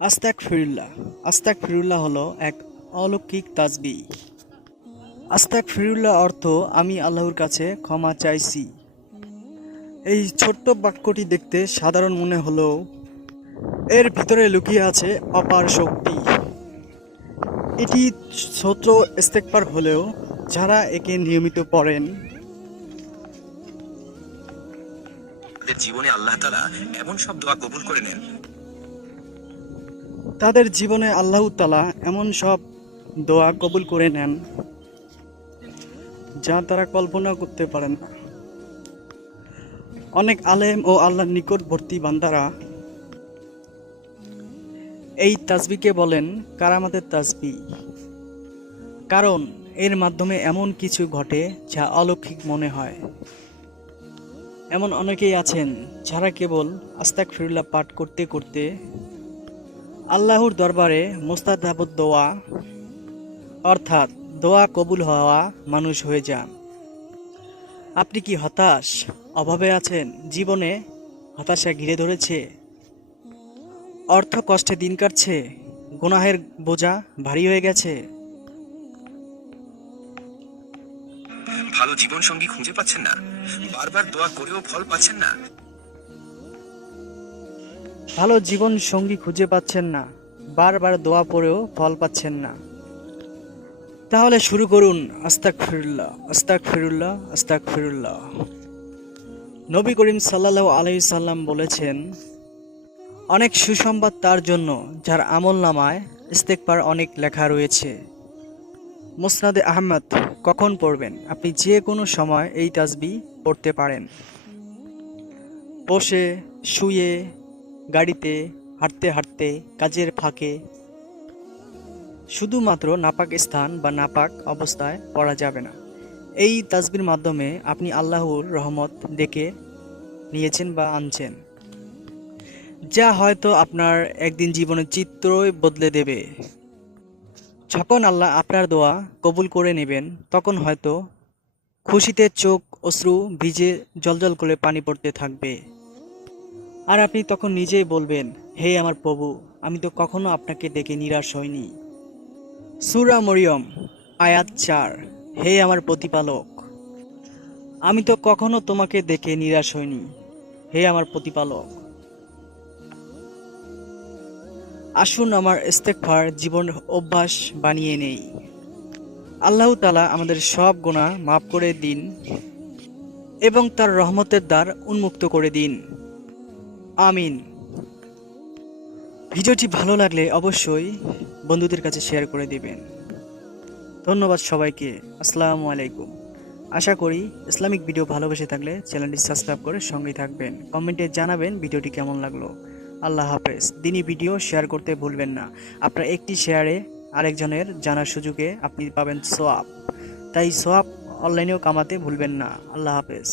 আস্তাক ফিরুল্লাহ আস্তাক ফিরুল্লাহ হলো এক অলৌকিক তাজবি আস্তাক ফিরুল্লাহ অর্থ আমি আল্লাহর কাছে ক্ষমা চাইছি। এই ছোট্ট বাক্যটি দেখতে সাধারণ মনে হলেও এর ভিতরে লুকিয়ে আছে অপার শক্তি। এটি ছোট ইস্তেকবার হলেও যারা একে নিয়মিত পড়েন জীবনে আল্লাহ তালা এমন সব দোয়া কবুল করে নেন তাদের জীবনে আল্লাহ তালা এমন সব দোয়া কবুল করে নেন যা তারা কল্পনা করতে পারেন অনেক আলেম ও আল্লাহর নিকটবর্তী বান্দারা এই তাসবিকে বলেন কারামাতের তাসবি কারণ এর মাধ্যমে এমন কিছু ঘটে যা অলৌকিক মনে হয়। এমন অনেকেই আছেন যারা কেবল আস্তাক ফিরুল্লাহ পাঠ করতে করতে আল্লাহর দরবারে মোস্তাদাবুদ দোয়া, অর্থাৎ দোয়া কবুল হওয়া মানুষ হয়ে যান। আপনি কি হতাশ, অভাবে আছেন, জীবনে হতাশা ঘিরে ধরেছে? অর্থ কষ্টে দিন কাটছে, গুনাহের বোঝা ভারী হয়ে গেছে। ভালো জীবন সঙ্গী খুঁজে পাচ্ছেন না, বারবার দোয়া করেও ফল পাচ্ছেন না। ভালো জীবন সঙ্গী খুঁজে পাচ্ছেন না, বারবার দোয়া পড়েও ফল পাচ্ছেন না। তাহলে শুরু করুন আস্তাক ফিরুল্লাহ আস্তাক ফিরুল্লাহ আস্তাক ফিরুল্লাহ নবী করিম সাল্লাহ আলাই সাল্লাম বলেছেন, অনেক সুসংবাদ তার জন্য, যার আমল নামায় ইস্তেকবার অনেক লেখা রয়েছে। মোসনাদে আহমদ, কখন পড়বেন? আপনি যে কোনো সময় এই তাজবি পড়তে পারেন। বসে, শুয়ে গাড়িতে, হাঁটতে হাঁটতে, কাজের ফাঁকে। শুধুমাত্র নাপাক স্থান বা নাপাক অবস্থায় পড়া যাবে না। এই তাজবির মাধ্যমে আপনি আল্লাহর রহমত ডেকে নিয়েছেন বা আনছেন। যা হয়তো আপনার একদিন জীবনের চিত্রই বদলে দেবে। যখন আল্লাহ আপনার দোয়া কবুল করে নেবেন, তখন হয়তো খুশিতে চোখ অশ্রু ভিজে জলজল করে পানি পড়তে থাকবে। আর আপনি তখন নিজেই বলবেন, হে আমার প্রভু, আমি তো কখনো আপনাকে দেখে নিরাশ হইনি। সুরা মরিয়ম, আয়াত চার, হে আমার প্রতিপালক, আমি তো কখনো তোমাকে দেখে নিরাশ হইনি। হে আমার প্রতিপালক, আসুন আমার ইস্তেকফার জীবন অভ্যাস বানিয়ে নেই। আল্লাহ তালা আমাদের সব গোনা মাফ করে দিন এবং তার রহমতের দ্বার উন্মুক্ত করে দিন। আমিন। ভিডিওটি ভালো লাগলে অবশ্যই বন্ধুদের কাছে শেয়ার করে দিবেন। ধন্যবাদ সবাইকে। আসসালামু আলাইকুম। আশা করি ইসলামিক ভিডিও ভালোবেসে থাকলে চ্যানেলটি সাবস্ক্রাইব করে সঙ্গেই থাকবেন। কমেন্টে জানাবেন ভিডিওটি কেমন লাগল। আল্লাহ হাফেজ। দিনই ভিডিও শেয়ার করতে ভুলবেন না। আপনার একটি শেয়ারে আরেকজনের জানার সুযোগে আপনি পাবেন সোয়াব। তাই সোয়াব অনলাইনেও কামাতে ভুলবেন না। আল্লাহ হাফেজ।